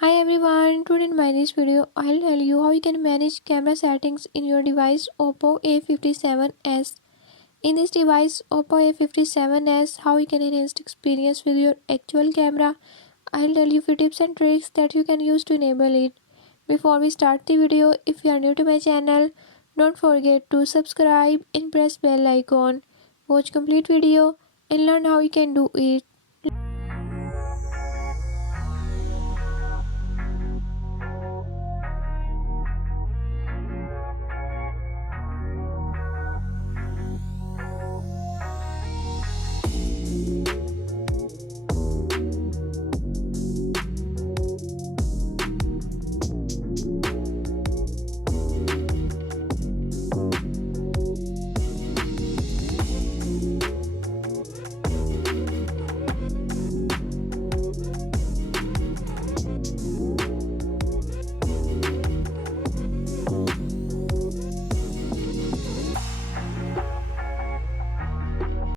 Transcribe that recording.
Hi everyone, today in my this video I'll tell you how you can manage camera settings in your device Oppo A57s. In this device Oppo A57s, how you can enhance the experience with your actual camera. I'll tell you few tips and tricks that you can use to enable it. Before we start the video, if you are new to my channel, don't forget to subscribe and press bell icon. Watch complete video and learn how you can do it.